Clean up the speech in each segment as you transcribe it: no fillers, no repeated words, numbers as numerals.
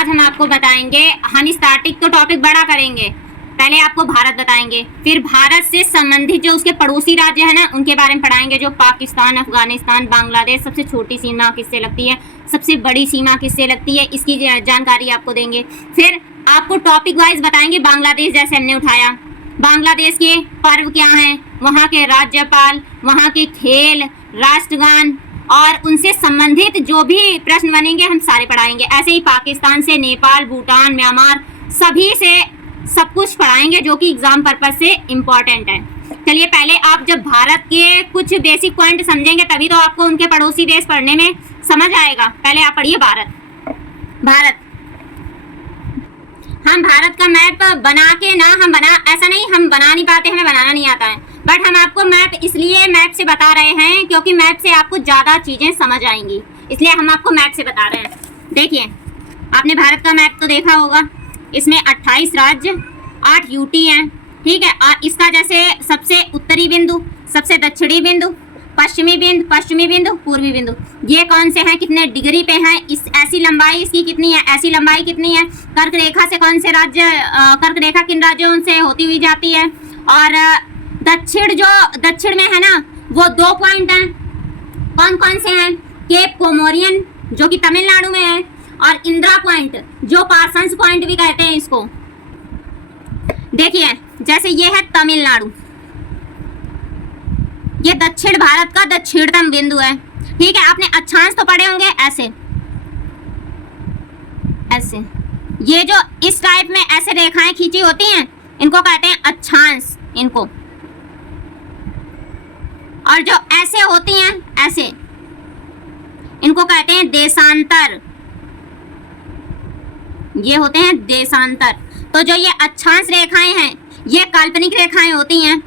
आज हम आपको बताएंगे, हम स्टार्टिंग तो टॉपिक बड़ा करेंगे। पहले आपको भारत बताएंगे, फिर भारत से संबंधित जो उसके पड़ोसी राज्य है ना उनके बारे में पढ़ाएंगे, जो पाकिस्तान, अफगानिस्तान, बांग्लादेश, सबसे छोटी सीमा किससे लगती है, सबसे बड़ी सीमा किससे लगती है, इसकी जानकारी आपको देंगे। फिर आपको टॉपिक वाइज बताएंगे, बांग्लादेश जैसे हमने उठाया, बांग्लादेश के पर्व क्या हैं, वहाँ के राज्यपाल, वहाँ के खेल, राष्ट्रगान और उनसे संबंधित जो भी प्रश्न बनेंगे हम सारे पढ़ाएंगे। ऐसे ही पाकिस्तान से, नेपाल, भूटान, म्यांमार, सभी से सब कुछ पढ़ाएंगे जो कि एग्जाम पर्पज से इम्पोर्टेंट है। चलिए पहले आप जब भारत के कुछ बेसिक पॉइंट समझेंगे तभी तो आपको उनके पड़ोसी देश पढ़ने में समझ आएगा। पहले आप पढ़िए भारत। हम भारत का मैप बना के ना, ऐसा नहीं हम बना नहीं पाते, हमें बनाना नहीं आता है, बट हम आपको मैप इसलिए मैप से बता रहे हैं क्योंकि मैप से आपको ज़्यादा चीज़ें समझ आएंगी, इसलिए हम आपको मैप से बता रहे हैं। देखिए आपने भारत का मैप तो देखा होगा, इसमें 28 राज्य, 8 यूटी हैं, ठीक है। और इसका जैसे सबसे उत्तरी बिंदु, सबसे दक्षिणी बिंदु, पश्चिमी बिंदु, पूर्वी बिंदु, ये कौन से हैं, कितने डिग्री पे हैं, इस ऐसी लंबाई इसकी कितनी है, ऐसी लंबाई कितनी है, कर्क रेखा से कौन से राज्य, कर्क रेखा किन राज्यों से होती हुई जाती है, और दक्षिण में है ना वो 2 पॉइंट हैं, कौन कौन से हैं, केप कोमोरियन जो कि तमिलनाडु में है, और इंदिरा पॉइंट जो पार्सन्स पॉइंट भी कहते हैं इसको। देखिए जैसे ये है तमिलनाडु, ये दक्षिण भारत का दक्षिणतम बिंदु है, ठीक है। आपने अक्षांश तो पढ़े होंगे, ऐसे ये जो इस टाइप में ऐसे रेखाएं खींची होती हैं इनको कहते हैं अक्षांश, इनको। और जो ऐसे होती हैं ऐसे, इनको कहते हैं देशांतर, ये होते हैं देशांतर। तो जो ये अक्षांश रेखाएं हैं ये काल्पनिक रेखाएं होती हैं।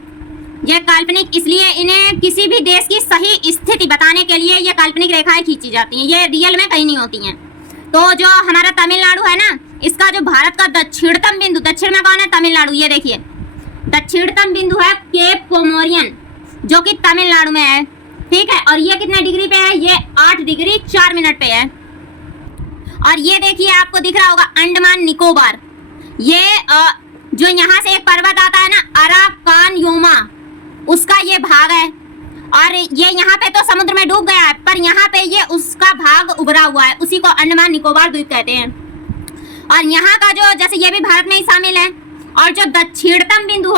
ये काल्पनिक इसलिए इन्हें किसी भी देश की सही स्थिति बताने के लिए ये काल्पनिक रेखाएं खींची जाती हैं, ये रियल में कहीं नहीं होती हैं। तो जो हमारा तमिलनाडु है ना, इसका जो भारत का दक्षिणतम बिंदु, दक्षिण में कौन है, तमिलनाडु, ये देखिए दक्षिणतम बिंदु है केप कोमोरियन जो कि तमिलनाडु में है, ठीक है। और ये कितने डिग्री पे है, ये 8 डिग्री 4 मिनट पे है। और ये देखिए आपको दिख रहा होगा अंडमान निकोबार, ये जो यहाँ से एक पर्वत आता है ना अराकानयोमा, उसका ये भाग है। और ये यहाँ पे तो समुद्र में डूब गया है, पर यहाँ पे ये उसका भाग उभरा हुआ है, उसी को अंडमान निकोबार द्वीप कहते हैं। और यहाँ का जो जैसे ये भी भारत में ही शामिल है। और जो दक्षिणतम बिंदु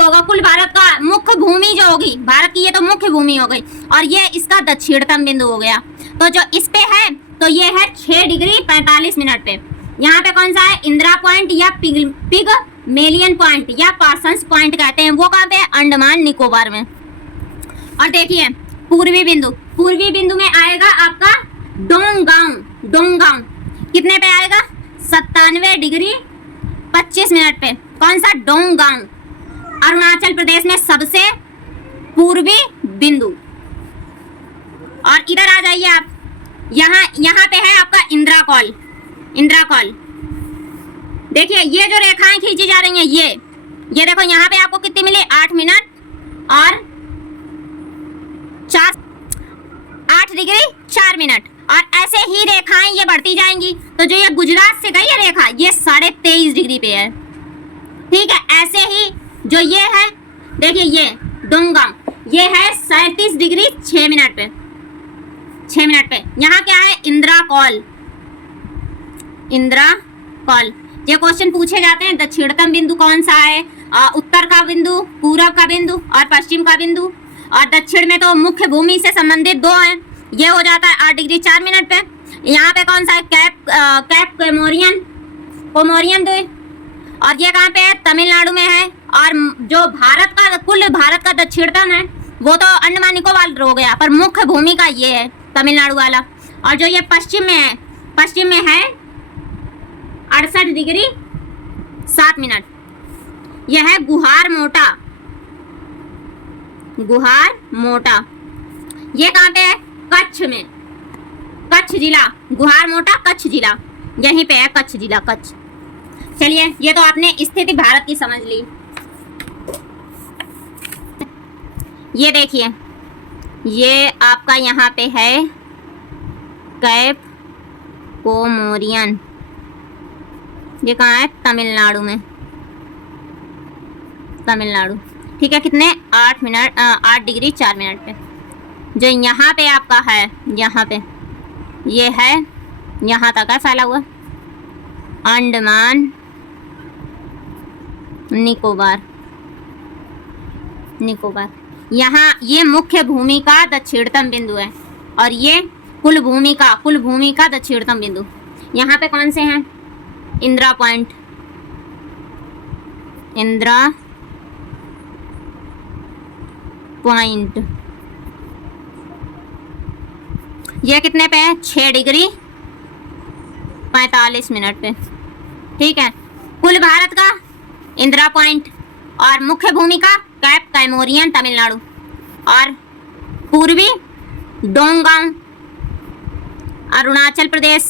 होगा, कुल भारत का मुख्य भूमि जो होगी भारत की, ये तो मुख्य भूमि हो गई, और ये इसका दक्षिणतम बिंदु हो गया। तो जो इस पे है तो ये है 6 डिग्री 45 मिनट पे। यहाँ पे कौन सा है, इंदिरा पॉइंट या पिगमेलियन पॉइंट या पार्सन्स पॉइंट कहते हैं, वो कहाँ पे है, अंडमान निकोबार में। और देखिए पूर्वी बिंदु में आएगा आपका डोंगगांव, कितने पे आएगा, 97 डिग्री 25 मिनट पे। कौन सा, डोंगगांव, अरुणाचल प्रदेश में सबसे पूर्वी बिंदु। और इधर आ जाइए आप, यहाँ पे है आपका इंदिरा कॉल। देखिए ये जो रेखाएं खींची जा रही हैं, ये देखो यहाँ पे आपको कितनी मिली, 8 मिनट और 8 डिग्री 4 मिनट। और ऐसे ही रेखाएं ये बढ़ती जाएंगी। तो जो ये गुजरात से गई है रेखा, ये 23.5 डिग्री पे है, ठीक है। ऐसे ही जो ये है, देखिए ये डोंगगांव, ये है 37 डिग्री 6 मिनट पे। यहाँ क्या है, इंदिरा कॉल। ये क्वेश्चन पूछे जाते हैं, दक्षिणतम बिंदु कौन सा है, उत्तर का बिंदु, पूर्व का बिंदु और पश्चिम का बिंदु। और दक्षिण में तो मुख्य भूमि से संबंधित 2 हैं, ये हो जाता है 8 डिग्री 4 मिनट पे। यहाँ पे कौन सा है, कैप कोमोरियन द्वीप। और ये कहाँ पे है, तमिलनाडु में है। और जो कुल भारत का दक्षिणतम है वो तो अंडमान निकोबार हो गया, पर मुख्य भूमि का ये है तमिलनाडु वाला। और जो ये पश्चिम में है 68 डिग्री 7 मिनट, यह है गुहार मोटा। ये कहाँ पे है, कच्छ में, कच्छ जिला, गुहार मोटा कच्छ जिला, यहीं पे है कच्छ जिला, कच्छ। चलिए ये तो आपने स्थिति भारत की समझ ली। ये देखिए ये आपका यहाँ पे है कैप कोमोरियन, ये कहाँ है? तमिलनाडु में, तमिलनाडु। ठीक है, कितने? 8 डिग्री 4 मिनट पे। जो यहाँ पे आपका है, यहाँ पे ये है, यहाँ तक है फैला हुआ, अंडमान निकोबार, निकोबार। यहाँ ये मुख्य भूमि का दक्षिणतम बिंदु है और ये कुल भूमि का दक्षिणतम बिंदु। यहाँ पे कौन से हैं? इंदिरा पॉइंट, इंदिरा पॉइंट, ये कितने पे है? 6 डिग्री 45 मिनट पे। ठीक है, कुल भारत का इंदिरा पॉइंट और मुख्य भूमि का कैप कैमोरियन तमिलनाडु और पूर्वी डोंगगांव अरुणाचल प्रदेश,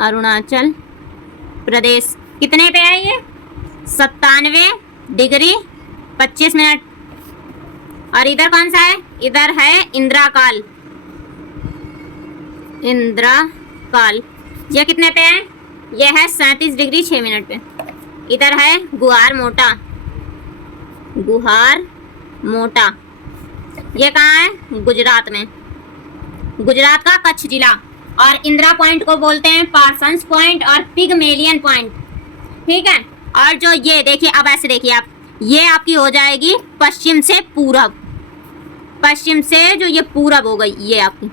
अरुणाचल प्रदेश। कितने पे है ये? 97 डिग्री 25 मिनट। और इधर कौन सा है? इधर है इंदिरा काल, इंदिरा काल। ये कितने पे है? ये है 37 डिग्री 6 मिनट पे। इधर है गुहार मोटा, गुहार मोटा। ये कहाँ है? गुजरात में, गुजरात का कच्छ जिला। और इंदिरा पॉइंट को बोलते हैं पार्सन्स पॉइंट और पिगमेलियन पॉइंट। ठीक है, और जो ये देखिए, अब ऐसे देखिए आप, ये आपकी हो जाएगी पश्चिम से पूरब, पश्चिम से जो ये पूरब हो गई, ये आपकी,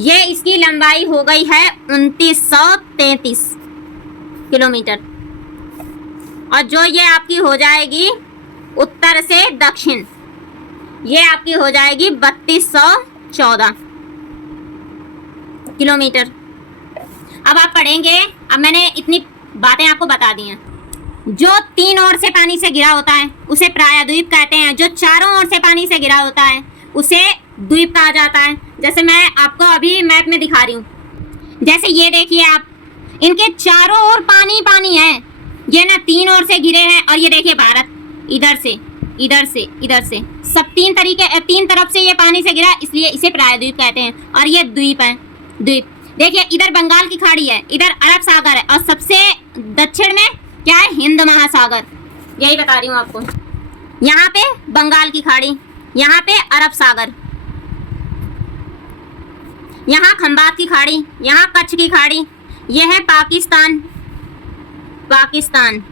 ये इसकी लंबाई हो गई है 2933 किलोमीटर। और जो ये आपकी हो जाएगी उत्तर से दक्षिण, ये आपकी हो जाएगी 3214 किलोमीटर। अब आप पढ़ेंगे, अब मैंने इतनी बातें आपको बता दी हैं। जो 3 ओर से पानी से घिरा होता है उसे प्रायद्वीप कहते हैं। जो चारों ओर से पानी से घिरा होता है उसे द्वीप कहा जाता है। जैसे मैं आपको अभी मैप में दिखा रही हूँ, जैसे ये देखिए आप, इनके चारों ओर पानी पानी है, ये ना 3 ओर से घिरे हैं। और ये देखिए भारत, इधर से इधर से इधर से, सब 3 तरफ से ये पानी से घिरा, इसलिए इसे प्रायद्वीप कहते हैं। और ये द्वीप है, द्वीप। देखिए इधर बंगाल की खाड़ी है, इधर अरब सागर है, और सबसे दक्षिण में क्या है? हिंद महासागर। यही बता रही हूँ आपको। यहाँ पे बंगाल की खाड़ी, यहाँ पे अरब सागर, यहाँ खंबात की खाड़ी, यहाँ कच्छ की खाड़ी। ये है पाकिस्तान, पाकिस्तान।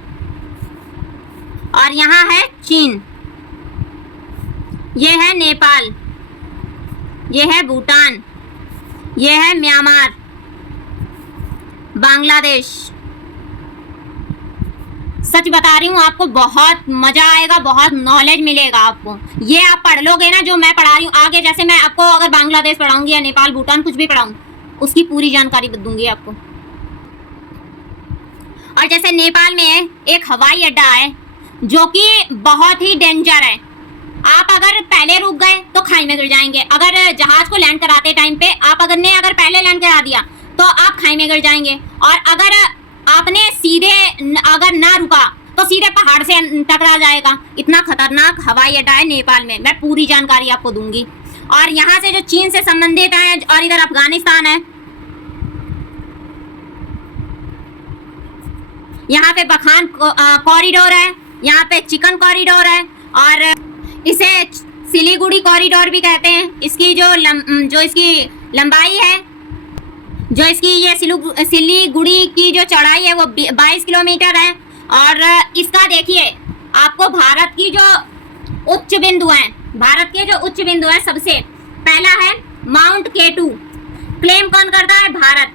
और यहाँ है चीन, ये है नेपाल, ये है भूटान, ये है म्यांमार, बांग्लादेश। सच बता रही हूँ आपको, बहुत मजा आएगा, बहुत नॉलेज मिलेगा आपको। ये आप पढ़ लोगे ना जो मैं पढ़ा रही हूँ, आगे जैसे मैं आपको अगर बांग्लादेश पढ़ाऊंगी या नेपाल भूटान कुछ भी पढ़ाऊँ, उसकी पूरी जानकारी दूंगी आपको। और जैसे नेपाल में एक हवाई अड्डा है जो कि बहुत ही डेंजर है। आप अगर पहले रुक गए तो खाई में गिर जाएंगे। अगर जहाज को लैंड कराते टाइम पे आप अगर पहले लैंड करा दिया तो आप खाई में गिर जाएंगे। और अगर आपने सीधे अगर ना रुका तो सीधे पहाड़ से टकरा जाएगा। इतना खतरनाक हवाई अड्डा है नेपाल में, मैं पूरी जानकारी आपको दूंगी। और यहाँ से जो चीन से संबंधित है, और इधर अफगानिस्तान है, यहाँ पे बखान कॉरिडोर है, यहाँ पे चिकन कॉरिडोर है, और इसे सिलीगुड़ी कॉरिडोर भी कहते हैं। इसकी जो इसकी लंबाई है, जो इसकी ये सिलीगुड़ी की जो चौड़ाई है वो 22 किलोमीटर है। और इसका देखिए आपको भारत की जो उच्च बिंदु है, भारत के जो उच्च बिंदु है, सबसे पहला है माउंट केटू। क्लेम कौन करता है? भारत।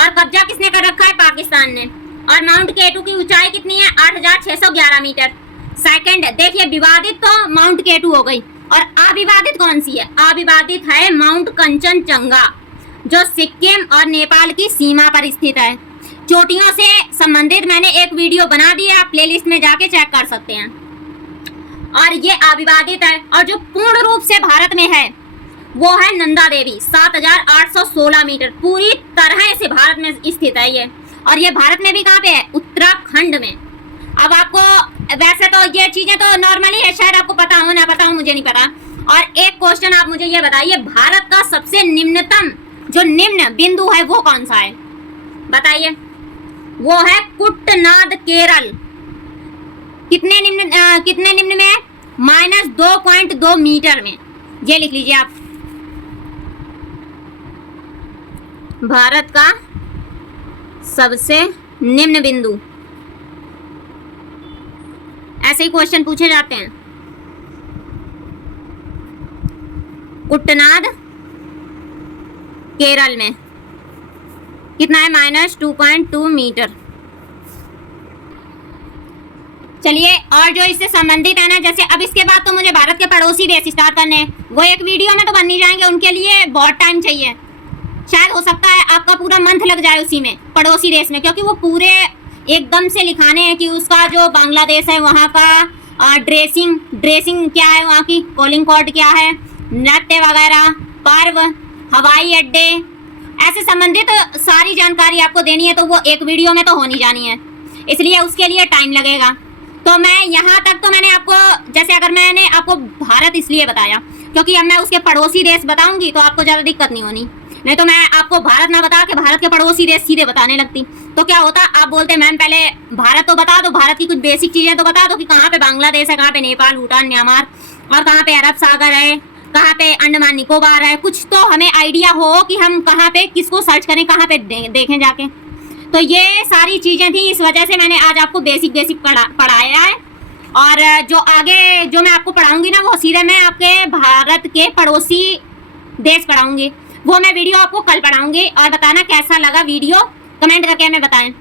और कब्जा किसने कर रखा है? पाकिस्तान ने। और माउंट केटू की ऊंचाई कितनी है? 8611 मीटर। सेकंड देखिए, विवादित तो माउंट केटू हो गई, और अविवादित कौन सी है? अविवादित है माउंट कंचनजंगा, जो सिक्किम और नेपाल की सीमा पर स्थित है। चोटियों से संबंधित मैंने एक वीडियो बना दी है, आप प्लेलिस्ट में जाके चेक कर सकते हैं। और ये अविवादित है। और जो पूर्ण रूप से भारत में है वो है नंदा देवी, 7816 मीटर, पूरी तरह से भारत में स्थित है ये। और ये भारत में भी कहाँ पे है? उत्तराखंड में। अब आपको वैसे तो ये चीजें तो नॉर्मली है, शायद आपको पता हो ना पता हो, मुझे नहीं पता। और एक क्वेश्चन आप मुझे ये बताइए, भारत का सबसे निम्नतम जो निम्न बिंदु है वो कौन सा है बताइए? वो है कुटनाद केरल। कितने निम्न में है? -2.2 मीटर में। ये लिख लीजिए आप। भारत का सबसे निम्न बिंदु। ऐसे ही क्वेश्चन पूछे जाते हैं। कुटनाद केरल में कितना है? -2.2 मीटर। चलिए, और जो इससे संबंधित है ना, जैसे अब इसके बाद तो मुझे भारत के पड़ोसी देश स्टार्ट करने हैं। वो एक वीडियो में तो बन नहीं जाएंगे, उनके लिए बहुत टाइम चाहिए। शायद हो सकता है आपका पूरा मंथ लग जाए उसी में, पड़ोसी देश में, क्योंकि वो पूरे एकदम से लिखाने हैं कि उसका जो बांग्लादेश है वहाँ का ड्रेसिंग क्या है, वहाँ की कॉलिंग कोड क्या है, नृत्य वगैरह, पर्व, हवाई अड्डे, ऐसे संबंधित सारी जानकारी आपको देनी है। तो वो एक वीडियो में तो होनी जानी है, इसलिए उसके लिए टाइम लगेगा। तो मैं यहाँ तक तो मैंने आपको, जैसे अगर मैंने आपको भारत इसलिए बताया क्योंकि अब मैं उसके पड़ोसी देश बताऊंगी तो आपको ज़्यादा दिक्कत नहीं होनी। नहीं तो मैं आपको भारत ना बता के भारत के पड़ोसी देश सीधे बताने लगती तो क्या होता, आप बोलते मैम पहले भारत तो बता दो, भारत की कुछ बेसिक चीज़ें तो बता दो कि कहाँ पे बांग्लादेश है, कहाँ पे नेपाल, भूटान, म्यांमार, और कहाँ पे अरब सागर है, कहाँ पे अंडमान निकोबार है। कुछ तो हमें आइडिया हो कि हम कहाँ पे किसको सर्च करें, कहाँ पे देखें जाके। तो ये सारी चीज़ें थी, इस वजह से मैंने आज आपको बेसिक पढ़ाया है। और जो आगे जो मैं आपको पढ़ाऊंगी ना, वो सीधे मैं आपके भारत के पड़ोसी देश पढ़ाऊंगी। वो मैं वीडियो आपको कल पढ़ाऊंगी। और बताना कैसा लगा वीडियो, कमेंट करके हमें बताएं।